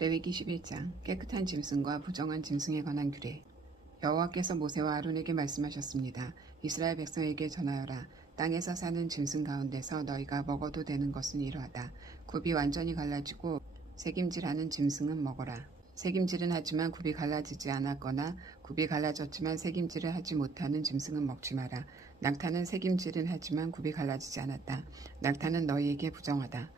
레위기 11장 깨끗한 짐승과 부정한 짐승에 관한 규례. 여호와께서 모세와 아론에게 말씀하셨습니다. 이스라엘 백성에게 전하여라. 땅에서 사는 짐승 가운데서 너희가 먹어도 되는 것은 이러하다. 굽이 완전히 갈라지고 새김질하는 짐승은 먹어라. 새김질은 하지만 굽이 갈라지지 않았거나 굽이 갈라졌지만 새김질을 하지 못하는 짐승은 먹지 마라. 낙타는 새김질은 하지만 굽이 갈라지지 않았다. 낙타는 너희에게 부정하다.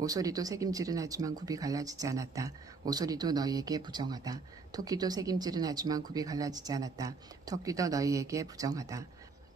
오소리도 새김질은 하지만 굽이 갈라지지 않았다. 오소리도 너희에게 부정하다. 토끼도 새김질은 하지만 굽이 갈라지지 않았다. 토끼도 너희에게 부정하다.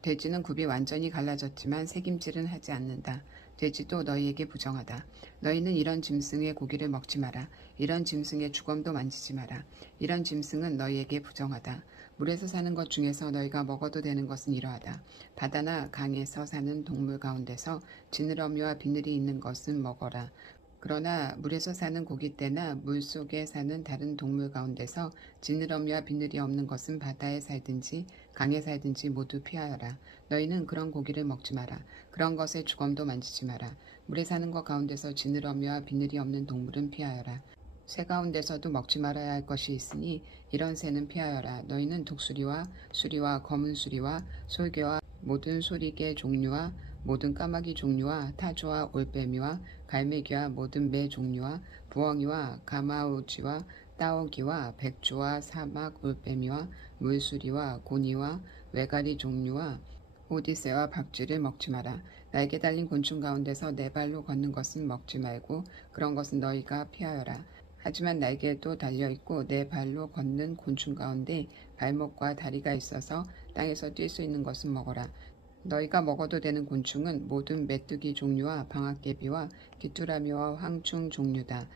돼지는 굽이 완전히 갈라졌지만 새김질은 하지 않는다. 돼지도 너희에게 부정하다. 너희는 이런 짐승의 고기를 먹지 마라. 이런 짐승의 주검도 만지지 마라. 이런 짐승은 너희에게 부정하다. 물에서 사는 것 중에서 너희가 먹어도 되는 것은 이러하다. 바다나 강에서 사는 동물 가운데서 지느러미와 비늘이 있는 것은 먹어라. 그러나 물에서 사는 고깃대나 물속에 사는 다른 동물 가운데서 지느러미와 비늘이 없는 것은 바다에 살든지 강에 살든지 모두 피하여라. 너희는 그런 고기를 먹지 마라. 그런 것의 주검도 만지지 마라. 물에 사는 것 가운데서 지느러미와 비늘이 없는 동물은 피하여라. 새 가운데서도 먹지 말아야 할 것이 있으니 이런 새는 피하여라. 너희는 독수리와 수리와 검은 수리와 솔개와 모든 소리개 종류와 모든 까마귀 종류와 타조와 올빼미와 갈매기와 모든 매 종류와 부엉이와 가마우지와 따오기와 백조와 사막 올빼미와 물수리와 고니와 외가리 종류와 오디새와 박쥐를 먹지 마라. 날개 달린 곤충 가운데서 네 발로 걷는 것은 먹지 말고 그런 것은 너희가 피하여라. 하지만 날개도 달려있고 네 발로 걷는 곤충 가운데 발목과 다리가 있어서 땅에서 뛸 수 있는 것은 먹어라. 너희가 먹어도 되는 곤충은 모든 메뚜기 종류와 방앗개비와 귀뚜라미와 황충 종류다.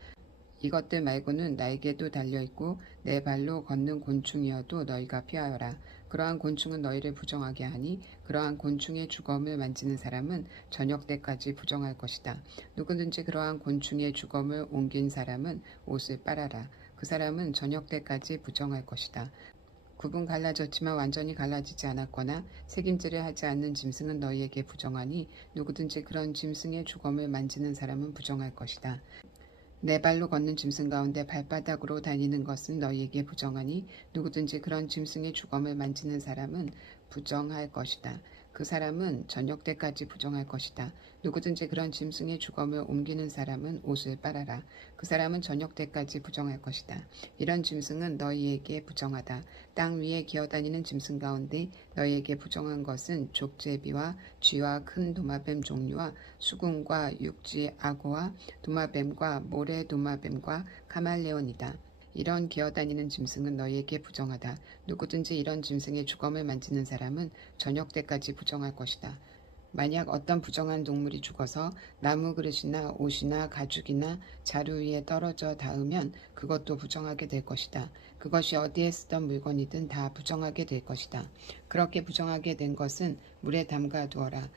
이것들 말고는 날개도 달려있고 네 발로 걷는 곤충이어도 너희가 피하여라. 그러한 곤충은 너희를 부정하게 하니 그러한 곤충의 주검을 만지는 사람은 저녁 때까지 부정할 것이다. 누구든지 그러한 곤충의 주검을 옮긴 사람은 옷을 빨아라. 그 사람은 저녁 때까지 부정할 것이다. 굽은 갈라졌지만 완전히 갈라지지 않았거나 새김질을 하지 않는 짐승은 너희에게 부정하니 누구든지 그런 짐승의 주검을 만지는 사람은 부정할 것이다. 네 발로 걷는 짐승 가운데 발바닥으로 다니는 것은 너희에게 부정하니 누구든지 그런 짐승의 주검을 만지는 사람은 부정할 것이다. 그 사람은 저녁 때까지 부정할 것이다. 누구든지 그런 짐승의 주검을 옮기는 사람은 옷을 빨아라. 그 사람은 저녁 때까지 부정할 것이다. 이런 짐승은 너희에게 부정하다. 땅 위에 기어다니는 짐승 가운데 너희에게 부정한 것은 족제비와 쥐와 큰 도마뱀 종류와 수궁과 육지 악어와 도마뱀과 모래 도마뱀과 카말레온이다. 이런 기어다니는 짐승은 너희에게 부정하다. 누구든지 이런 짐승의 주검을 만지는 사람은 저녁 때까지 부정할 것이다. 만약 어떤 부정한 동물이 죽어서 나무 그릇이나 옷이나 가죽이나 자루 위에 떨어져 닿으면 그것도 부정하게 될 것이다. 그것이 어디에 쓰던 물건이든 다 부정하게 될 것이다. 그렇게 부정하게 된 것은 물에 담가 두어라.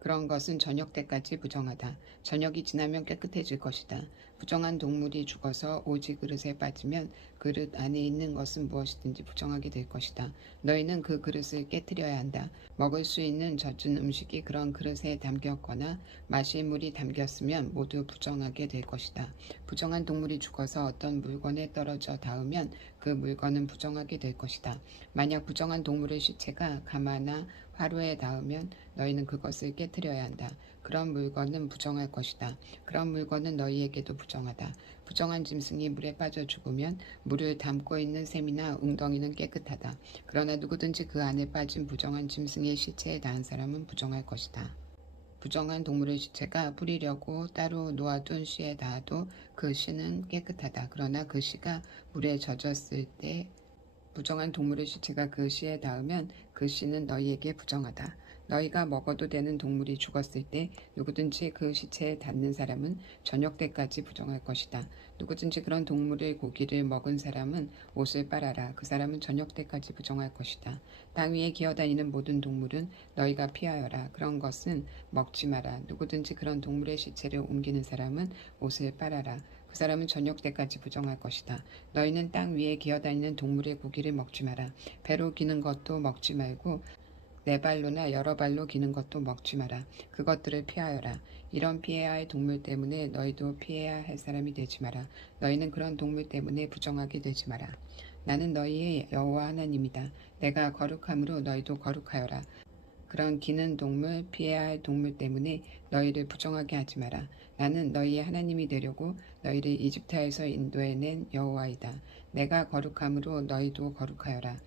그런 것은 저녁 때까지 부정하다. 저녁이 지나면 깨끗해질 것이다. 부정한 동물이 죽어서 오지 그릇에 빠지면 그릇 안에 있는 것은 무엇이든지 부정하게 될 것이다. 너희는 그 그릇을 깨뜨려야 한다. 먹을 수 있는 젖은 음식이 그런 그릇에 담겼거나 마실 물이 담겼으면 모두 부정하게 될 것이다. 부정한 동물이 죽어서 어떤 물건에 떨어져 닿으면 그 물건은 부정하게 될 것이다. 만약 부정한 동물의 시체가 가마나 화로에 닿으면 너희는 그것을 깨뜨려야 한다. 그런 물건은 부정할 것이다. 그런 물건은 너희에게도 부정하다. 부정한 짐승이 물에 빠져 죽으면 물을 담고 있는 샘이나 웅덩이는 깨끗하다. 그러나 누구든지 그 안에 빠진 부정한 짐승의 시체에 닿은 사람은 부정할 것이다. 부정한 동물의 시체가 뿌리려고 따로 놓아둔 씨에 닿아도 그 씨는 깨끗하다. 그러나 그 씨가 물에 젖었을 때 부정한 동물의 시체가 그 씨에 닿으면 그 씨는 너희에게 부정하다. 너희가 먹어도 되는 동물이 죽었을 때 누구든지 그 시체에 닿는 사람은 저녁 때까지 부정할 것이다. 누구든지 그런 동물의 고기를 먹은 사람은 옷을 빨아라. 그 사람은 저녁 때까지 부정할 것이다. 땅 위에 기어다니는 모든 동물은 너희가 피하여라. 그런 것은 먹지 마라. 누구든지 그런 동물의 시체를 옮기는 사람은 옷을 빨아라. 그 사람은 저녁 때까지 부정할 것이다. 너희는 땅 위에 기어다니는 동물의 고기를 먹지 마라. 배로 기는 것도 먹지 말고 네 발로나 여러 발로 기는 것도 먹지 마라. 그것들을 피하여라. 이런 피해야 할 동물 때문에 너희도 피해야 할 사람이 되지 마라. 너희는 그런 동물 때문에 부정하게 되지 마라. 나는 너희의 여호와 하나님이다. 내가 거룩함으로 너희도 거룩하여라. 그런 기는 동물, 피해야 할 동물 때문에 너희를 부정하게 하지 마라. 나는 너희의 하나님이 되려고 너희를 이집트에서 인도해낸 여호와이다. 내가 거룩함으로 너희도 거룩하여라.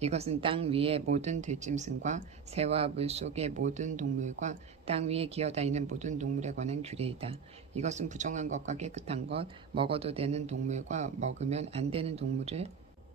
이것은 땅 위의 모든 들짐승과 새와 물속의 모든 동물과 땅 위에 기어다니는 모든 동물에 관한 규례이다. 이것은 부정한 것과 깨끗한 것, 먹어도 되는 동물과 먹으면 안 되는 동물을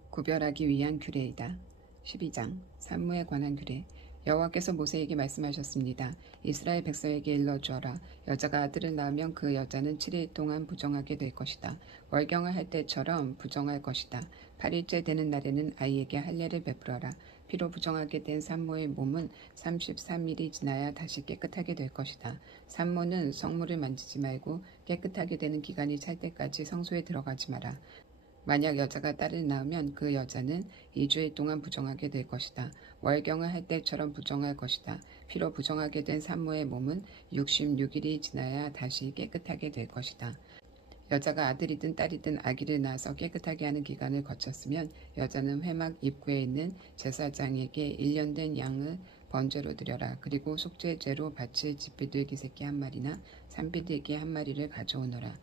구별하기 위한 규례이다. 12장 산모에 관한 규례. 여호와께서 모세에게 말씀하셨습니다. 이스라엘 백성에게 일러주어라. 여자가 아들을 낳으면 그 여자는 7일 동안 부정하게 될 것이다. 월경을 할 때처럼 부정할 것이다. 8일째 되는 날에는 아이에게 할례를 베풀어라. 피로 부정하게 된 산모의 몸은 33일이 지나야 다시 깨끗하게 될 것이다. 산모는 성물을 만지지 말고 깨끗하게 되는 기간이 찰 때까지 성소에 들어가지 마라. 만약 여자가 딸을 낳으면 그 여자는 2주일 동안 부정하게 될 것이다. 월경을 할 때처럼 부정할 것이다. 피로 부정하게 된 산모의 몸은 66일이 지나야 다시 깨끗하게 될 것이다. 여자가 아들이든 딸이든 아기를 낳아서 깨끗하게 하는 기간을 거쳤으면 여자는 회막 입구에 있는 제사장에게 1년 된 양을 번제로 드려라. 그리고 속죄제로 바칠 집비둘기 새끼 한 마리나 산비둘기 한 마리를 가져오너라.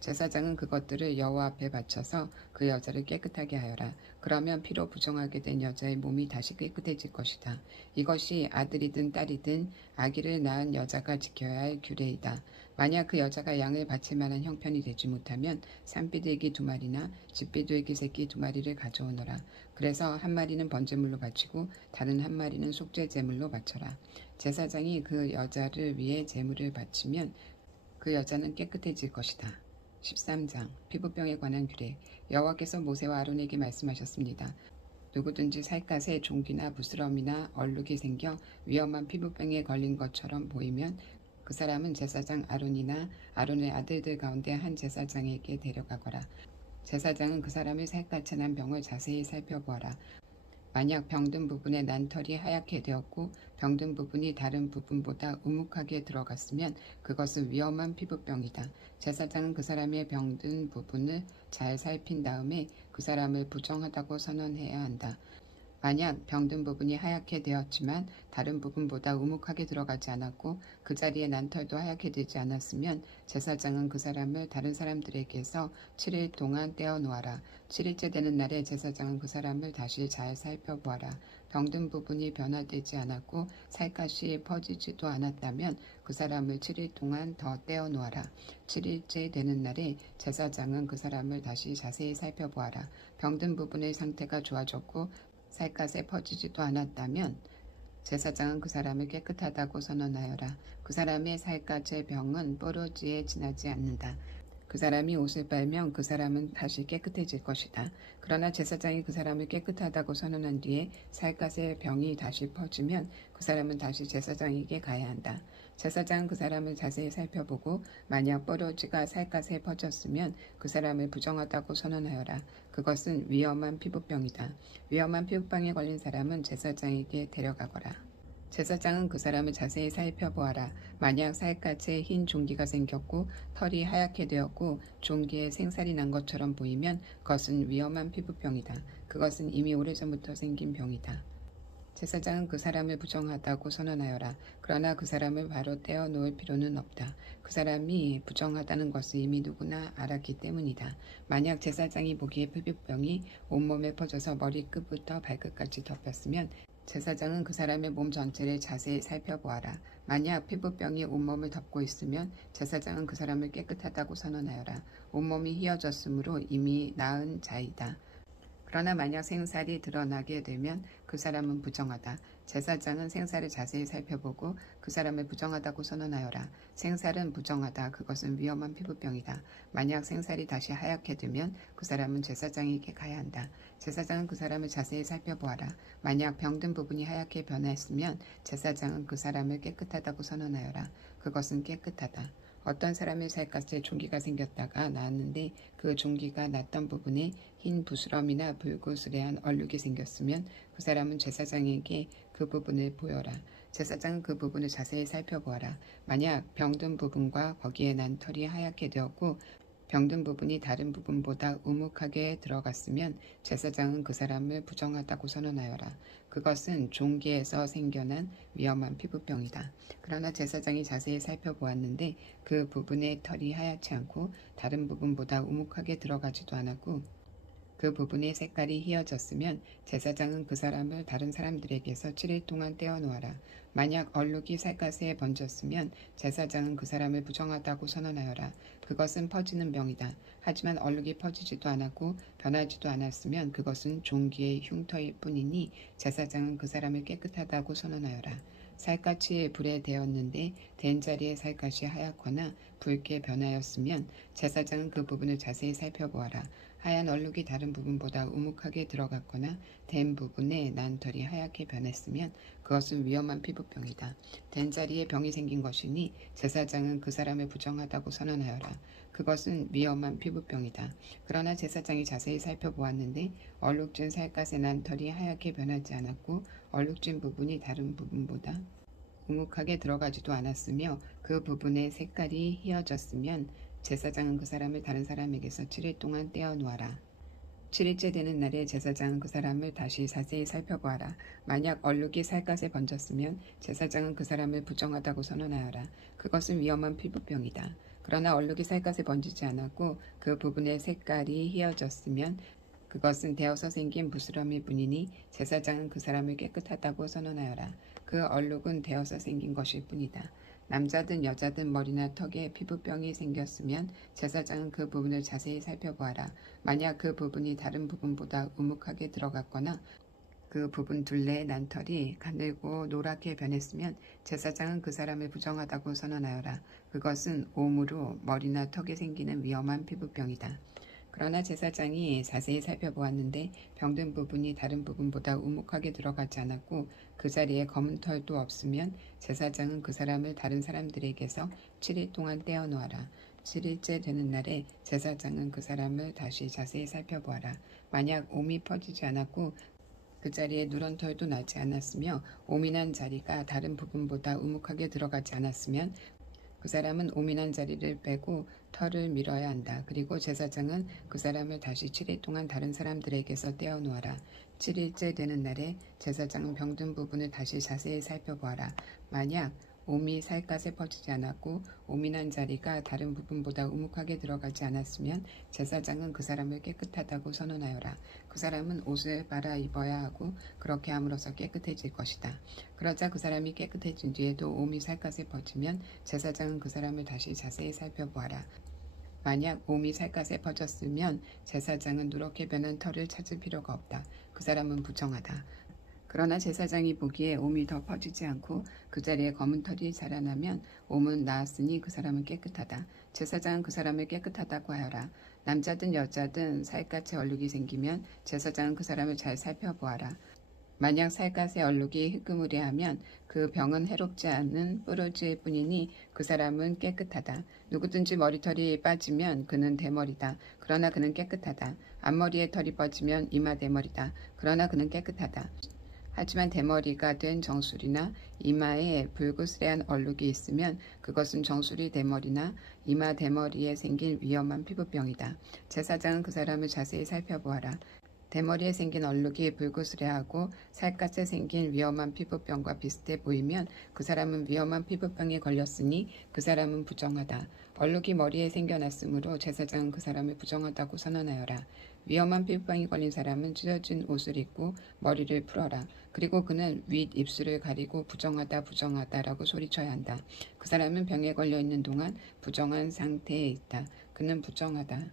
제사장은 그것들을 여호와 앞에 바쳐서 그 여자를 깨끗하게 하여라. 그러면 피로 부정하게 된 여자의 몸이 다시 깨끗해질 것이다. 이것이 아들이든 딸이든 아기를 낳은 여자가 지켜야 할 규례이다. 만약 그 여자가 양을 바칠 만한 형편이 되지 못하면 산비둘기 2마리나 집비둘기 새끼 2마리를 가져오너라. 그래서 한 마리는 번제물로 바치고 다른 한 마리는 속죄제물로 바쳐라. 제사장이 그 여자를 위해 제물을 바치면 그 여자는 깨끗해질 것이다. 13장 피부병에 관한 규례. 여호와께서 모세와 아론에게 말씀하셨습니다. 누구든지 살갗에 종기나 부스럼이나 얼룩이 생겨 위험한 피부병에 걸린 것처럼 보이면 그 사람은 제사장 아론이나 아론의 아들들 가운데 한 제사장에게 데려가거라. 제사장은 그 사람의 살갗에 난 병을 자세히 살펴보아라. 만약 병든 부분에 난 털이 하얗게 되었고 병든 부분이 다른 부분보다 우묵하게 들어갔으면 그것은 위험한 피부병이다. 제사장은 그 사람의 병든 부분을 잘 살핀 다음에 그 사람을 부정하다고 선언해야 한다. 만약 병든 부분이 하얗게 되었지만 다른 부분보다 우묵하게 들어가지 않았고 그 자리에 난 털도 하얗게 되지 않았으면 제사장은 그 사람을 다른 사람들에게서 7일 동안 떼어 놓아라. 7일째 되는 날에 제사장은 그 사람을 다시 잘 살펴보아라. 병든 부분이 변화되지 않았고 살갗이 퍼지지도 않았다면 그 사람을 7일 동안 더 떼어 놓아라. 7일째 되는 날에 제사장은 그 사람을 다시 자세히 살펴보아라. 병든 부분의 상태가 좋아졌고 살갗에 퍼지지도 않았다면 제사장은 그 사람을 깨끗하다고 선언하여라. 그 사람의 살갗의 병은 뽀로지에 지나지 않는다. 그 사람이 옷을 빨면 그 사람은 다시 깨끗해질 것이다. 그러나 제사장이 그 사람을 깨끗하다고 선언한 뒤에 살갗의 병이 다시 퍼지면 그 사람은 다시 제사장에게 가야 한다. 제사장은 그 사람을 자세히 살펴보고 만약 뽀로지가 살갗에 퍼졌으면 그 사람을 부정하다고 선언하여라. 그것은 위험한 피부병이다. 위험한 피부병에 걸린 사람은 제사장에게 데려가거라. 제사장은 그 사람을 자세히 살펴보아라. 만약 살갗에 흰 종기가 생겼고 털이 하얗게 되었고 종기에 생살이 난 것처럼 보이면 그것은 위험한 피부병이다. 그것은 이미 오래전부터 생긴 병이다. 제사장은 그 사람을 부정하다고 선언하여라. 그러나 그 사람을 바로 떼어 놓을 필요는 없다. 그 사람이 부정하다는 것을 이미 누구나 알았기 때문이다. 만약 제사장이 보기에 피부병이 온몸에 퍼져서 머리끝부터 발끝까지 덮였으면 제사장은 그 사람의 몸 전체를 자세히 살펴보아라. 만약 피부병이 온몸을 덮고 있으면 제사장은 그 사람을 깨끗하다고 선언하여라. 온몸이 휘어졌으므로 이미 나은 자이다. 그러나 만약 생살이 드러나게 되면 그 사람은 부정하다. 제사장은 생살을 자세히 살펴보고 그 사람을 부정하다고 선언하여라. 생살은 부정하다. 그것은 위험한 피부병이다. 만약 생살이 다시 하얗게 되면 그 사람은 제사장에게 가야 한다. 제사장은 그 사람을 자세히 살펴보아라. 만약 병든 부분이 하얗게 변했으면 제사장은 그 사람을 깨끗하다고 선언하여라. 그것은 깨끗하다. 어떤 사람의 살갗에 종기가 생겼다가 나았는데 그 종기가 났던 부분에 흰 부스럼이나 불구스레한 얼룩이 생겼으면 그 사람은 제사장에게 그 부분을 보여라. 제사장은 그 부분을 자세히 살펴보아라. 만약 병든 부분과 거기에 난 털이 하얗게 되었고 병든 부분이 다른 부분보다 우묵하게 들어갔으면 제사장은 그 사람을 부정하다고 선언하여라. 그것은 종기에서 생겨난 위험한 피부병이다. 그러나 제사장이 자세히 살펴보았는데 그 부분의 털이 하얗지 않고 다른 부분보다 우묵하게 들어가지도 않았고 그 부분의 색깔이 희어졌으면 제사장은 그 사람을 다른 사람들에게서 7일 동안 떼어놓아라. 만약 얼룩이 살갗에 번졌으면 제사장은 그 사람을 부정하다고 선언하여라. 그것은 퍼지는 병이다. 하지만 얼룩이 퍼지지도 않았고 변하지도 않았으면 그것은 종기의 흉터일 뿐이니 제사장은 그 사람을 깨끗하다고 선언하여라. 살갗이 불에 데었는데 댄 자리의 살갗이 하얗거나 붉게 변하였으면 제사장은 그 부분을 자세히 살펴보아라. 하얀 얼룩이 다른 부분보다 우묵하게 들어갔거나 댄 부분에 난 털이 하얗게 변했으면 그것은 위험한 피부병이다. 댄 자리에 병이 생긴 것이니 제사장은 그 사람을 부정하다고 선언하여라. 그것은 위험한 피부병이다. 그러나 제사장이 자세히 살펴보았는데 얼룩진 살갗에 난 털이 하얗게 변하지 않았고 얼룩진 부분이 다른 부분보다 우묵하게 들어가지도 않았으며 그 부분의 색깔이 희어졌으면 제사장은 그 사람을 다른 사람에게서 7일 동안 떼어놓아라. 7일째 되는 날에 제사장은 그 사람을 다시 자세히 살펴보아라. 만약 얼룩이 살갗에 번졌으면 제사장은 그 사람을 부정하다고 선언하여라. 그것은 위험한 피부병이다. 그러나 얼룩이 살갗에 번지지 않았고 그 부분의 색깔이 희어졌으면 그것은 데어서 생긴 부스럼일 뿐이니 제사장은 그 사람을 깨끗하다고 선언하여라. 그 얼룩은 데어서 생긴 것일 뿐이다. 남자든 여자든 머리나 턱에 피부병이 생겼으면 제사장은 그 부분을 자세히 살펴보아라. 만약 그 부분이 다른 부분보다 우묵하게 들어갔거나 그 부분 둘레의 난 털이 가늘고 노랗게 변했으면 제사장은 그 사람을 부정하다고 선언하여라. 그것은 옴으로 머리나 턱에 생기는 위험한 피부병이다. 그러나 제사장이 자세히 살펴보았는데 병든 부분이 다른 부분보다 우묵하게 들어가지 않았고 그 자리에 검은 털도 없으면 제사장은 그 사람을 다른 사람들에게서 7일 동안 떼어놓아라. 7일째 되는 날에 제사장은 그 사람을 다시 자세히 살펴보아라. 만약 옴이 퍼지지 않았고 그 자리에 누런 털도 나지 않았으며 옴이 난 자리가 다른 부분보다 우묵하게 들어가지 않았으면 그 사람은 옴이 난 자리를 빼고 털을 밀어야 한다. 그리고 제사장은 그 사람을 다시 7일 동안 다른 사람들에게서 떼어놓아라. 7일째 되는 날에 제사장은 병든 부분을 다시 자세히 살펴보아라. 만약 옴이 살갗에 퍼지지 않았고 옴이 난 자리가 다른 부분보다 우묵하게 들어가지 않았으면 제사장은 그 사람을 깨끗하다고 선언하여라. 그 사람은 옷을 갈아 입어야 하고 그렇게 함으로써 깨끗해질 것이다. 그러자 그 사람이 깨끗해진 뒤에도 옴이 살갗에 퍼지면 제사장은 그 사람을 다시 자세히 살펴보아라. 만약 옴이 살갗에 퍼졌으면 제사장은 누렇게 변한 털을 찾을 필요가 없다. 그 사람은 부정하다. 그러나 제사장이 보기에 옴이 더 퍼지지 않고 그 자리에 검은 털이 자라나면 옴은 나았으니 그 사람은 깨끗하다. 제사장은 그 사람을 깨끗하다고 하여라. 남자든 여자든 살갗에 얼룩이 생기면 제사장은 그 사람을 잘 살펴보아라. 만약 살갗에 얼룩이 희끄무리하면 그 병은 해롭지 않은 뾰루지일 뿐이니 그 사람은 깨끗하다. 누구든지 머리털이 빠지면 그는 대머리다. 그러나 그는 깨끗하다. 앞머리에 털이 빠지면 이마 대머리다. 그러나 그는 깨끗하다. 하지만 대머리가 된 정수리나 이마에 불그스레한 얼룩이 있으면 그것은 정수리 대머리나 이마 대머리에 생긴 위험한 피부병이다. 제사장은 그 사람을 자세히 살펴보아라. 대머리에 생긴 얼룩이 불그스레하고 살갗에 생긴 위험한 피부병과 비슷해 보이면 그 사람은 위험한 피부병에 걸렸으니 그 사람은 부정하다. 얼룩이 머리에 생겨났으므로 제사장은 그 사람을 부정하다고 선언하여라. 위험한 피부병이 걸린 사람은 찢어진 옷을 입고 머리를 풀어라. 그리고 그는 윗 입술을 가리고 부정하다라고 소리쳐야 한다. 그 사람은 병에 걸려있는 동안 부정한 상태에 있다. 그는 부정하다.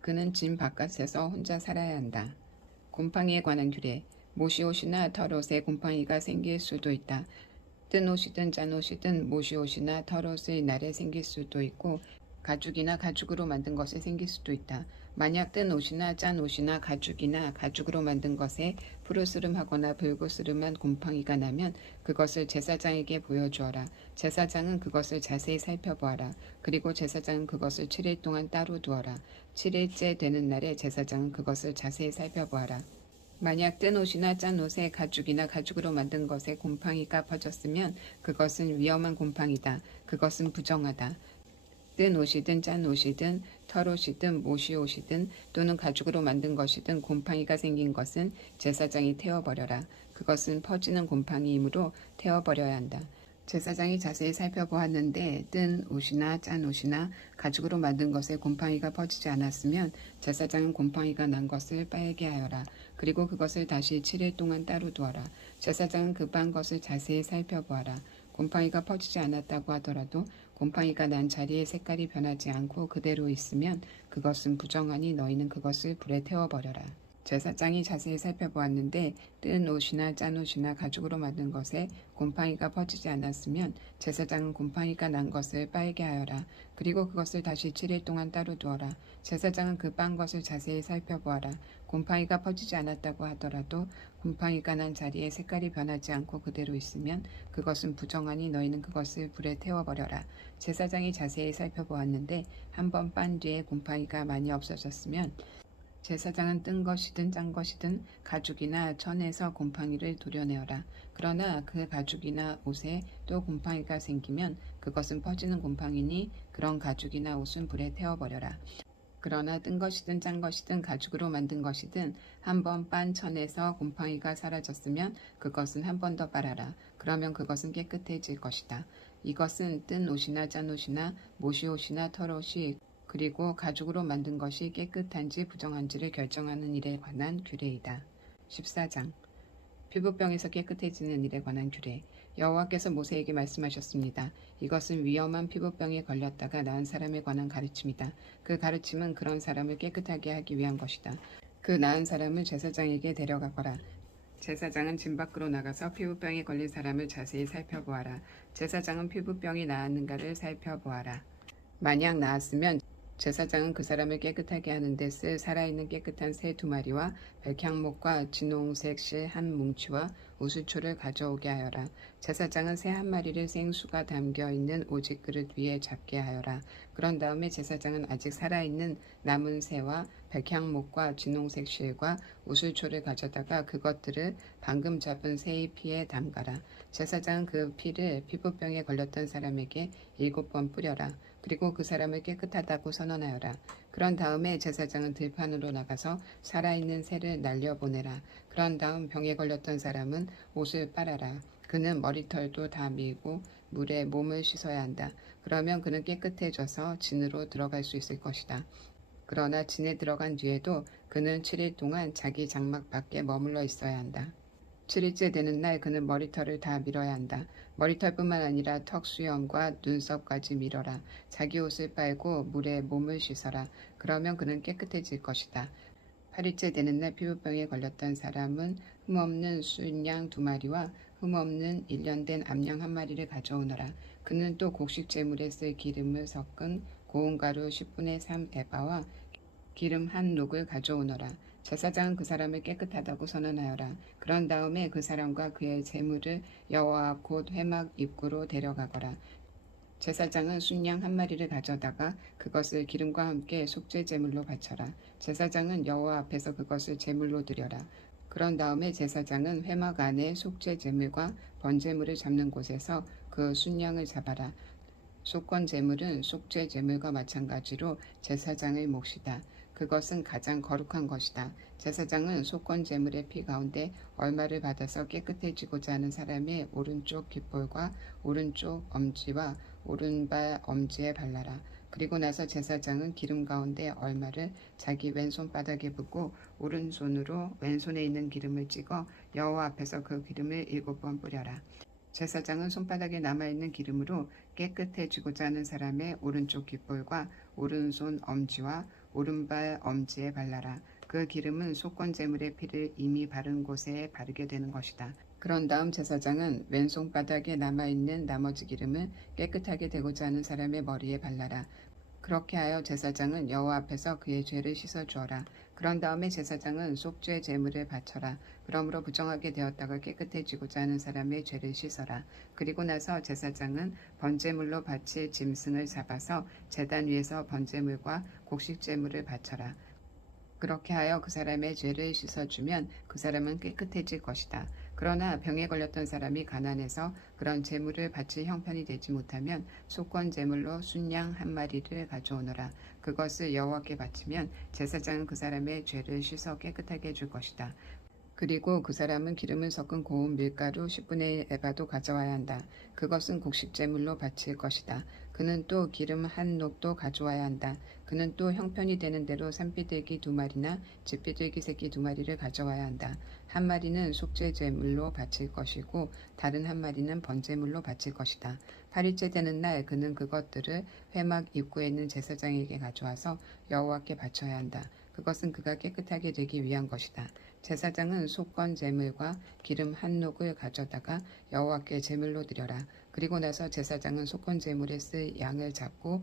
그는 진 바깥에서 혼자 살아야 한다. 곰팡이에 관한 규례. 모시옷이나 털옷에 곰팡이가 생길 수도 있다. 뜬 옷이든 짠 옷이든 모시옷이나 털옷의 날에 생길 수도 있고 가죽이나 가죽으로 만든 것에 생길 수도 있다. 만약 뜬 옷이나 짠 옷이나 가죽이나 가죽으로 만든 것에 푸르스름하거나 붉으스름한 곰팡이가 나면 그것을 제사장에게 보여주어라. 제사장은 그것을 자세히 살펴보아라. 그리고 제사장은 그것을 7일 동안 따로 두어라. 7일째 되는 날에 제사장은 그것을 자세히 살펴보아라. 만약 뜬 옷이나 짠 옷에 가죽이나 가죽으로 만든 것에 곰팡이가 퍼졌으면 그것은 위험한 곰팡이다. 그것은 부정하다. 뜬 옷이든 짠 옷이든 털옷이든 모시옷이든 또는 가죽으로 만든 것이든 곰팡이가 생긴 것은 제사장이 태워버려라. 그것은 퍼지는 곰팡이이므로 태워버려야 한다. 제사장이 자세히 살펴보았는데 뜬 옷이나 짠 옷이나 가죽으로 만든 것에 곰팡이가 퍼지지 않았으면 제사장은 곰팡이가 난 것을 빨게 하여라. 그리고 그것을 다시 7일 동안 따로 두어라. 제사장은 그 빤 것을 자세히 살펴보아라. 곰팡이가 퍼지지 않았다고 하더라도 곰팡이가 난 자리의 색깔이 변하지 않고 그대로 있으면 그것은 부정하니 너희는 그것을 불에 태워버려라. 제사장이 자세히 살펴보았는데 뜬 옷이나 짠 옷이나 가죽으로 만든 것에 곰팡이가 퍼지지 않았으면 제사장은 곰팡이가 난 것을 빨게 하여라. 그리고 그것을 다시 7일 동안 따로 두어라. 제사장은 그 빤 것을 자세히 살펴보아라. 곰팡이가 퍼지지 않았다고 하더라도 곰팡이가 난 자리에 색깔이 변하지 않고 그대로 있으면 그것은 부정하니 너희는 그것을 불에 태워버려라. 제사장이 자세히 살펴보았는데 한 번 빤 뒤에 곰팡이가 많이 없어졌으면 제사장은 뜬 것이든 짠 것이든 가죽이나 천에서 곰팡이를 도려내어라. 그러나 그 가죽이나 옷에 또 곰팡이가 생기면 그것은 퍼지는 곰팡이니 그런 가죽이나 옷은 불에 태워버려라. 그러나 뜬 것이든 짠 것이든 가죽으로 만든 것이든 한 번 빤 천에서 곰팡이가 사라졌으면 그것은 한 번 더 빨아라. 그러면 그것은 깨끗해질 것이다. 이것은 뜬 옷이나 짠 옷이나 모시옷이나 털옷이 그리고 가죽으로 만든 것이 깨끗한지 부정한지를 결정하는 일에 관한 규례이다. 14장 피부병에서 깨끗해지는 일에 관한 규례. 여호와께서 모세에게 말씀하셨습니다. 이것은 위험한 피부병에 걸렸다가 나은 사람에 관한 가르침이다. 그 가르침은 그런 사람을 깨끗하게 하기 위한 것이다. 그 나은 사람을 제사장에게 데려가거라. 제사장은 진 밖으로 나가서 피부병에 걸린 사람을 자세히 살펴보아라. 제사장은 피부병이 나았는가를 살펴보아라. 만약 나았으면 제사장은 그 사람을 깨끗하게 하는 데 쓸 살아있는 깨끗한 새 2마리와 백향목과 진홍색 실 1뭉치와 우수초를 가져오게 하여라. 제사장은 새 1마리를 생수가 담겨있는 오직 그릇 위에 잡게 하여라. 그런 다음에 제사장은 아직 살아있는 남은 새와 백향목과 진홍색 실과 우수초를 가져다가 그것들을 방금 잡은 새의 피에 담가라. 제사장은 그 피를 피부병에 걸렸던 사람에게 7번 뿌려라. 그리고 그 사람을 깨끗하다고 선언하여라. 그런 다음에 제사장은 들판으로 나가서 살아있는 새를 날려보내라. 그런 다음 병에 걸렸던 사람은 옷을 빨아라. 그는 머리털도 다 밀고 물에 몸을 씻어야 한다. 그러면 그는 깨끗해져서 진으로 들어갈 수 있을 것이다. 그러나 진에 들어간 뒤에도 그는 7일 동안 자기 장막 밖에 머물러 있어야 한다. 7일째 되는 날 그는 머리털을 다 밀어야 한다. 머리털뿐만 아니라 턱 수염과 눈썹까지 밀어라. 자기 옷을 빨고 물에 몸을 씻어라. 그러면 그는 깨끗해질 것이다. 8일째 되는 날 피부병에 걸렸던 사람은 흠없는 순양 2마리와 흠없는 1년 된 암양 1마리를 가져오너라. 그는 또 곡식 제물에 쓸 기름을 섞은 고운 가루 10분의 3 에바와 기름 1녹을 가져오너라. 제사장은 그 사람을 깨끗하다고 선언하여라. 그런 다음에 그 사람과 그의 제물을 여호와 앞 곧 회막 입구로 데려가거라. 제사장은 순양 1마리를 가져다가 그것을 기름과 함께 속죄 제물로 바쳐라. 제사장은 여호와 앞에서 그것을 제물로 드려라. 그런 다음에 제사장은 회막 안에 속죄 제물과 번제물을 잡는 곳에서 그 순양을 잡아라. 속건 제물은 속죄 제물과 마찬가지로 제사장의 몫이다. 그것은 가장 거룩한 것이다. 제사장은 속건 제물의 피 가운데 얼마를 받아서 깨끗해지고자 하는 사람의 오른쪽 깃볼과 오른쪽 엄지와 오른발 엄지에 발라라. 그리고 나서 제사장은 기름 가운데 얼마를 자기 왼손바닥에 붓고 오른손으로 왼손에 있는 기름을 찍어 여호와 앞에서 그 기름을 7번 뿌려라. 제사장은 손바닥에 남아있는 기름으로 깨끗해지고자 하는 사람의 오른쪽 깃볼과 오른손 엄지와 오른발 엄지에 발라라. 그 기름은 속건 제물의 피를 이미 바른 곳에 바르게 되는 것이다. 그런 다음 제사장은 왼손바닥에 남아있는 나머지 기름을 깨끗하게 되고자 하는 사람의 머리에 발라라. 그렇게 하여 제사장은 여호와 앞에서 그의 죄를 씻어 주어라. 그런 다음에 제사장은 속죄 제물을 바쳐라. 그러므로 부정하게 되었다가 깨끗해지고자 하는 사람의 죄를 씻어라. 그리고 나서 제사장은 번제물로 바칠 짐승을 잡아서 제단 위에서 번제물과 곡식 제물을 바쳐라. 그렇게 하여 그 사람의 죄를 씻어주면 그 사람은 깨끗해질 것이다. 그러나 병에 걸렸던 사람이 가난해서 그런 제물을 바칠 형편이 되지 못하면 속건 제물로 순양 한 마리를 가져오너라. 그것을 여호와께 바치면 제사장은 그 사람의 죄를 씻어 깨끗하게 해줄 것이다. 그리고 그 사람은 기름을 섞은 고운 밀가루 10분의 1 에바도 가져와야 한다. 그것은 곡식제물로 바칠 것이다. 그는 또 기름 한 녹도 가져와야 한다. 그는 또 형편이 되는 대로 산비둘기 2마리나 집비둘기 새끼 2마리를 가져와야 한다. 한 마리는 속죄제물로 바칠 것이고 다른 한 마리는 번제물로 바칠 것이다. 8일째 되는 날 그는 그것들을 회막 입구에 있는 제사장에게 가져와서 여호와께 바쳐야 한다. 그것은 그가 깨끗하게 되기 위한 것이다. 제사장은 속건 제물과 기름 한 녹을 가져다가 여호와께 제물로 드려라. 그리고 나서 제사장은 속건 제물에 쓸 양을 잡고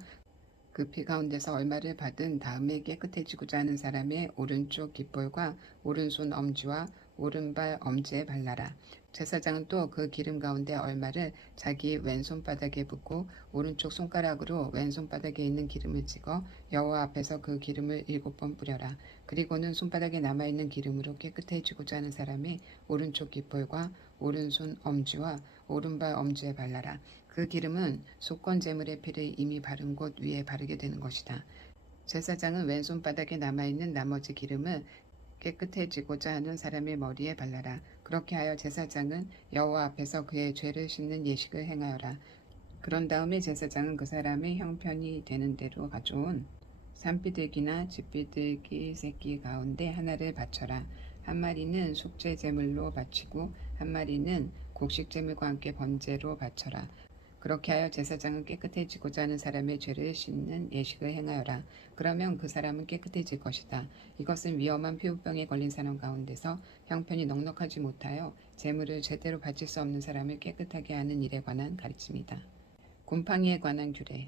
그 피 가운데서 얼마를 받은 다음에 깨끗해지고자 하는 사람의 오른쪽 깃볼과 오른손 엄지와 오른발 엄지에 발라라. 제사장은 또 그 기름 가운데 얼마를 자기 왼손바닥에 붓고 오른쪽 손가락으로 왼손바닥에 있는 기름을 찍어 여호와 앞에서 그 기름을 7번 뿌려라. 그리고는 손바닥에 남아있는 기름으로 깨끗해지고자 하는 사람의 오른쪽 깃볼과 오른손 엄지와 오른발 엄지에 발라라. 그 기름은 속건 제물의 피를 이미 바른 곳 위에 바르게 되는 것이다. 제사장은 왼손바닥에 남아있는 나머지 기름을 깨끗해지고자 하는 사람의 머리에 발라라. 그렇게 하여 제사장은 여호와 앞에서 그의 죄를 씻는 예식을 행하여라. 그런 다음에 제사장은 그 사람의 형편이 되는 대로 가져온 산비둘기나 집비둘기 새끼 가운데 하나를 바쳐라. 한 마리는 속죄제물로 바치고 한 마리는 곡식제물과 함께 번제로 바쳐라. 그렇게 하여 제사장은 깨끗해지고자 하는 사람의 죄를 씻는 예식을 행하여라. 그러면 그 사람은 깨끗해질 것이다. 이것은 위험한 피부병에 걸린 사람 가운데서 형편이 넉넉하지 못하여 제물을 제대로 바칠 수 없는 사람을 깨끗하게 하는 일에 관한 가르침이다. 곰팡이에 관한 규례.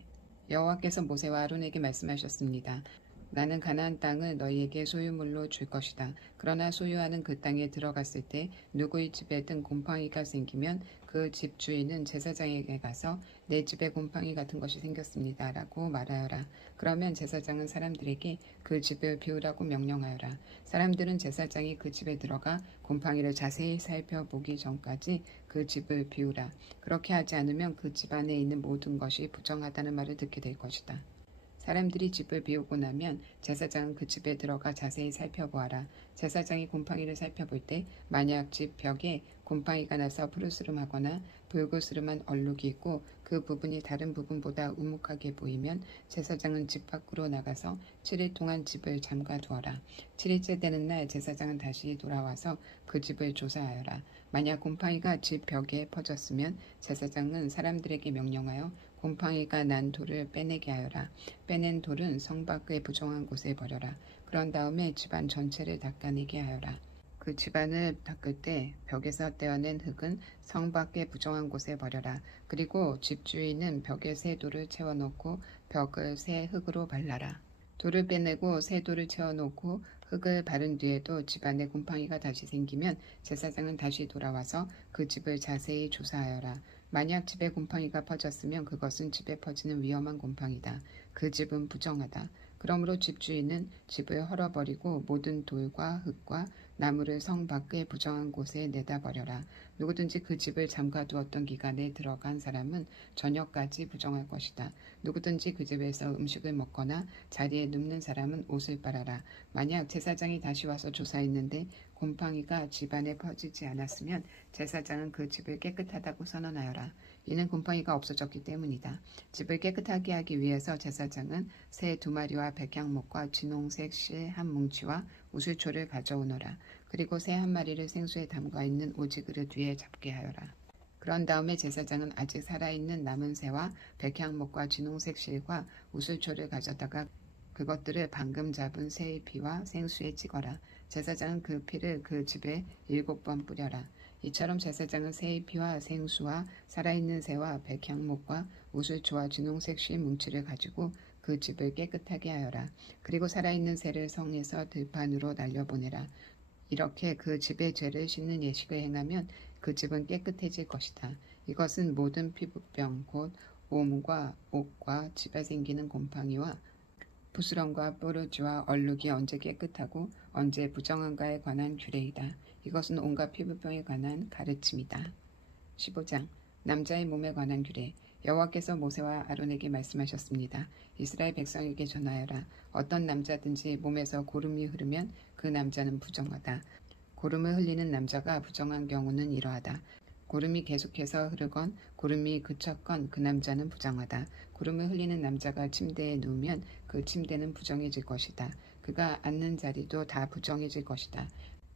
여호와께서 모세와 아론에게 말씀하셨습니다. 나는 가나안 땅을 너희에게 소유물로 줄 것이다. 그러나 소유하는 그 땅에 들어갔을 때 누구의 집에든 곰팡이가 생기면 그 집 주인은 제사장에게 가서 내 집에 곰팡이 같은 것이 생겼습니다. 라고 말하여라. 그러면 제사장은 사람들에게 그 집을 비우라고 명령하여라. 사람들은 제사장이 그 집에 들어가 곰팡이를 자세히 살펴보기 전까지 그 집을 비우라. 그렇게 하지 않으면 그 집 안에 있는 모든 것이 부정하다는 말을 듣게 될 것이다. 사람들이 집을 비우고 나면 제사장은 그 집에 들어가 자세히 살펴보아라. 제사장이 곰팡이를 살펴볼 때 만약 집 벽에 곰팡이가 나서 푸르스름하거나 붉으스름한 얼룩이 있고 그 부분이 다른 부분보다 우묵하게 보이면 제사장은 집 밖으로 나가서 7일 동안 집을 잠가두어라. 7일째 되는 날 제사장은 다시 돌아와서 그 집을 조사하여라. 만약 곰팡이가 집 벽에 퍼졌으면 제사장은 사람들에게 명령하여 곰팡이가 난 돌을 빼내게 하여라. 빼낸 돌은 성 밖의 부정한 곳에 버려라. 그런 다음에 집안 전체를 닦아내게 하여라. 그 집안을 닦을 때 벽에서 떼어낸 흙은 성 밖의 부정한 곳에 버려라. 그리고 집주인은 벽에 새 돌을 채워놓고 벽을 새 흙으로 발라라. 돌을 빼내고 새 돌을 채워놓고 흙을 바른 뒤에도 집안에 곰팡이가 다시 생기면 제사장은 다시 돌아와서 그 집을 자세히 조사하여라. 만약 집에 곰팡이가 퍼졌으면 그것은 집에 퍼지는 위험한 곰팡이다. 그 집은 부정하다. 그러므로 집주인은 집을 헐어버리고 모든 돌과 흙과 나무를 성 밖의 부정한 곳에 내다 버려라. 누구든지 그 집을 잠가두었던 기간에 들어간 사람은 저녁까지 부정할 것이다. 누구든지 그 집에서 음식을 먹거나 자리에 눕는 사람은 옷을 빨아라. 만약 제사장이 다시 와서 조사했는데 곰팡이가 집안에 퍼지지 않았으면 제사장은 그 집을 깨끗하다고 선언하여라. 이는 곰팡이가 없어졌기 때문이다. 집을 깨끗하게 하기 위해서 제사장은 새 2마리와 백향목과 진홍색 실 한 뭉치와 우슬초를 가져오너라. 그리고 새 1마리를 생수에 담가 있는 오지 그릇 위에 잡게 하여라. 그런 다음에 제사장은 아직 살아있는 남은 새와 백향목과 진홍색 실과 우슬초를 가져다가 그것들을 방금 잡은 새의 피와 생수에 찍어라. 제사장은 그 피를 그 집에 7번 뿌려라. 이처럼 제사장은 새의 피와 생수와 살아있는 새와 백향목과 우슬초와 진홍색 실 뭉치를 가지고 그 그 집을 깨끗하게 하여라. 그리고 살아있는 새를 성에서 들판으로 날려보내라. 이렇게 그 집의 죄를 씻는 예식을 행하면 그 집은 깨끗해질 것이다. 이것은 모든 피부병 곧 옴과 옥과 집에 생기는 곰팡이와 부스럼과 뽀르지와 얼룩이 언제 깨끗하고 언제 부정한가에 관한 규례이다. 이것은 온갖 피부병에 관한 가르침이다. 15장 남자의 몸에 관한 규례. 여호와께서 모세와 아론에게 말씀하셨습니다. 이스라엘 백성에게 전하여라. 어떤 남자든지 몸에서 고름이 흐르면 그 남자는 부정하다. 고름을 흘리는 남자가 부정한 경우는 이러하다. 고름이 계속해서 흐르건 고름이 그쳤건 그 남자는 부정하다. 고름을 흘리는 남자가 침대에 누우면 그 침대는 부정해질 것이다. 그가 앉는 자리도 다 부정해질 것이다.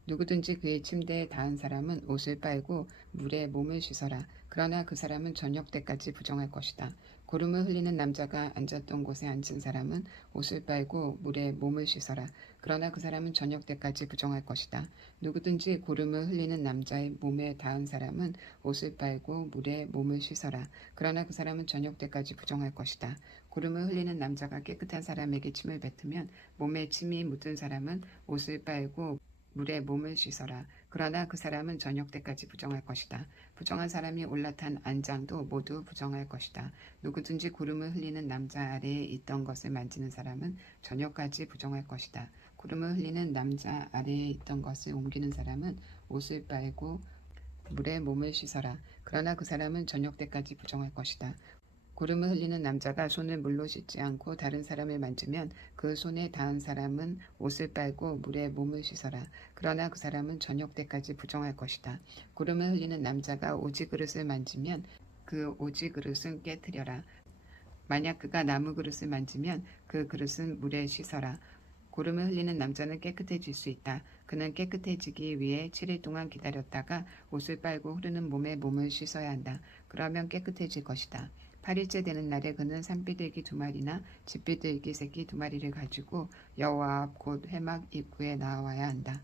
누구든지 그의 침대에 닿은 사람은 옷을 빨고 물에 몸을 씻어라. 그러나 그 사람은 저녁 때까지 부정할 것이다. 고름을 흘리는 남자가 앉았던 곳에 앉은 사람은 옷을 빨고 물에 몸을 씻어라. 그러나 그 사람은 저녁 때까지 부정할 것이다. 누구든지 고름을 흘리는 남자의 몸에 닿은 사람은 옷을 빨고 물에 몸을 씻어라. 그러나 그 사람은 저녁 때까지 부정할 것이다. 고름을 흘리는 남자가 깨끗한 사람에게 침을 뱉으면 몸에 침이 묻은 사람은 옷을 빨고 물에 몸을 씻어라. 그러나 그 사람은 저녁 때까지 부정할 것이다. 부정한 사람이 올라탄 안장도 모두 부정할 것이다. 누구든지 고름을 흘리는 남자 아래에 있던 것을 만지는 사람은 저녁까지 부정할 것이다. 고름을 흘리는 남자 아래에 있던 것을 옮기는 사람은 옷을 빨고 물에 몸을 씻어라. 그러나 그 사람은 저녁 때까지 부정할 것이다. 고름을 흘리는 남자가 손을 물로 씻지 않고 다른 사람을 만지면 그 손에 닿은 사람은 옷을 빨고 물에 몸을 씻어라. 그러나 그 사람은 저녁 때까지 부정할 것이다. 고름을 흘리는 남자가 오지 그릇을 만지면 그 오지 그릇은 깨트려라. 만약 그가 나무 그릇을 만지면 그 그릇은 물에 씻어라. 고름을 흘리는 남자는 깨끗해질 수 있다. 그는 깨끗해지기 위해 7일 동안 기다렸다가 옷을 빨고 흐르는 몸에 몸을 씻어야 한다. 그러면 깨끗해질 것이다. 8일째 되는 날에 그는 산비둘기 2마리나 집비둘기 새끼 2마리를 가지고 여호와 앞 곧 회막 입구에 나와야 한다.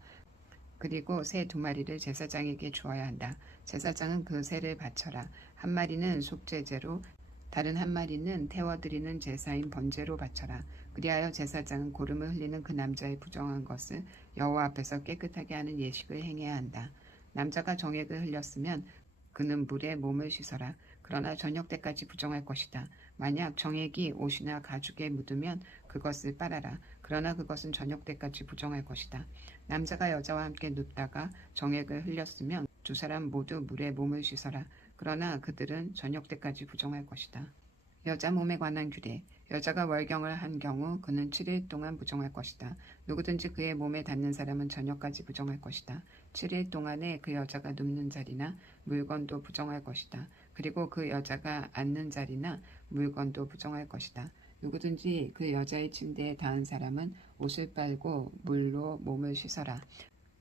그리고 새 2마리를 제사장에게 주어야 한다. 제사장은 그 새를 바쳐라. 한 마리는 속죄제로 다른 한 마리는 태워드리는 제사인 번제로 바쳐라. 그리하여 제사장은 고름을 흘리는 그 남자의 부정한 것을 여호와 앞에서 깨끗하게 하는 예식을 행해야 한다. 남자가 정액을 흘렸으면 그는 물에 몸을 씻어라. 그러나 저녁 때까지 부정할 것이다. 만약 정액이 옷이나 가죽에 묻으면 그것을 빨아라. 그러나 그것은 저녁 때까지 부정할 것이다. 남자가 여자와 함께 눕다가 정액을 흘렸으면 두 사람 모두 물에 몸을 씻어라. 그러나 그들은 저녁 때까지 부정할 것이다. 여자 몸에 관한 규례. 여자가 월경을 한 경우 그는 7일 동안 부정할 것이다. 누구든지 그의 몸에 닿는 사람은 저녁까지 부정할 것이다. 7일 동안에 그 여자가 눕는 자리나 물건도 부정할 것이다. 그리고 그 여자가 앉는 자리나 물건도 부정할 것이다. 누구든지 그 여자의 침대에 닿은 사람은 옷을 빨고 물로 몸을 씻어라.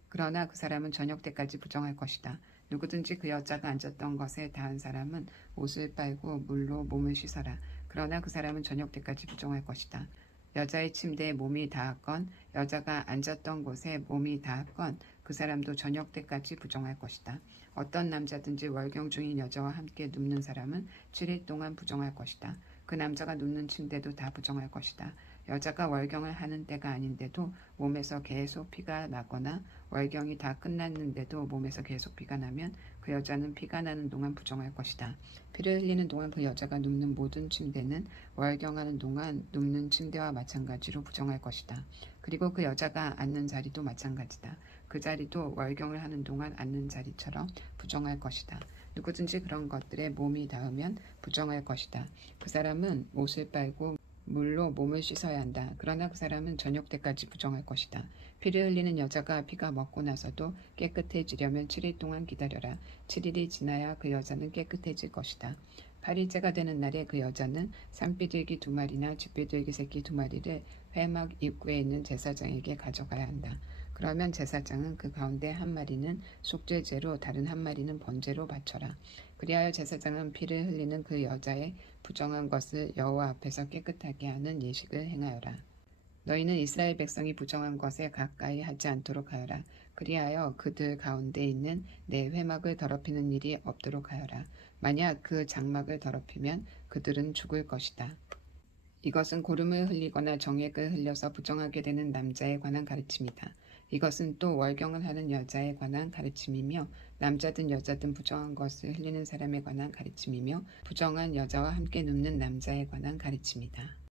그러나 그 사람은 저녁 때까지 부정할 것이다. 누구든지 그 여자가 앉았던 것에 닿은 사람은 옷을 빨고 물로 몸을 씻어라. 그러나 그 사람은 저녁 때까지 부정할 것이다. 여자의 침대에 몸이 닿았건 여자가 앉았던 곳에 몸이 닿았건 그 사람도 저녁 때까지 부정할 것이다. 어떤 남자든지 월경 중인 여자와 함께 눕는 사람은 7일 동안 부정할 것이다. 그 남자가 눕는 침대도 다 부정할 것이다. 여자가 월경을 하는 때가 아닌데도 몸에서 계속 피가 나거나 월경이 다 끝났는데도 몸에서 계속 피가 나면 그 여자는 피가 나는 동안 부정할 것이다. 피를 흘리는 동안 그 여자가 눕는 모든 침대는 월경하는 동안 눕는 침대와 마찬가지로 부정할 것이다. 그리고 그 여자가 앉는 자리도 마찬가지다. 그 자리도 월경을 하는 동안 앉는 자리처럼 부정할 것이다. 누구든지 그런 것들에 몸이 닿으면 부정할 것이다. 그 사람은 옷을 빨고 물로 몸을 씻어야 한다. 그러나 그 사람은 저녁 때까지 부정할 것이다. 피를 흘리는 여자가 피가 먹고 나서도 깨끗해지려면 7일 동안 기다려라. 7일이 지나야 그 여자는 깨끗해질 것이다. 8일째가 되는 날에 그 여자는 산비둘기 2마리나 쥐비둘기 새끼 2마리를 회막 입구에 있는 제사장에게 가져가야 한다. 그러면 제사장은 그 가운데 한 마리는 속죄제로 다른 한 마리는 번제로 바쳐라. 그리하여 제사장은 피를 흘리는 그 여자의 부정한 것을 여호와 앞에서 깨끗하게 하는 예식을 행하여라. 너희는 이스라엘 백성이 부정한 것에 가까이 하지 않도록 하여라. 그리하여 그들 가운데 있는 내 회막을 더럽히는 일이 없도록 하여라. 만약 그 장막을 더럽히면 그들은 죽을 것이다. 이것은 고름을 흘리거나 정액을 흘려서 부정하게 되는 남자에 관한 가르침이다. 이것은 또 월경을 하는 여자에 관한 가르침이며 남자든 여자든 부정한 것을 흘리는 사람에 관한 가르침이며 부정한 여자와 함께 눕는 남자에 관한 가르침이다.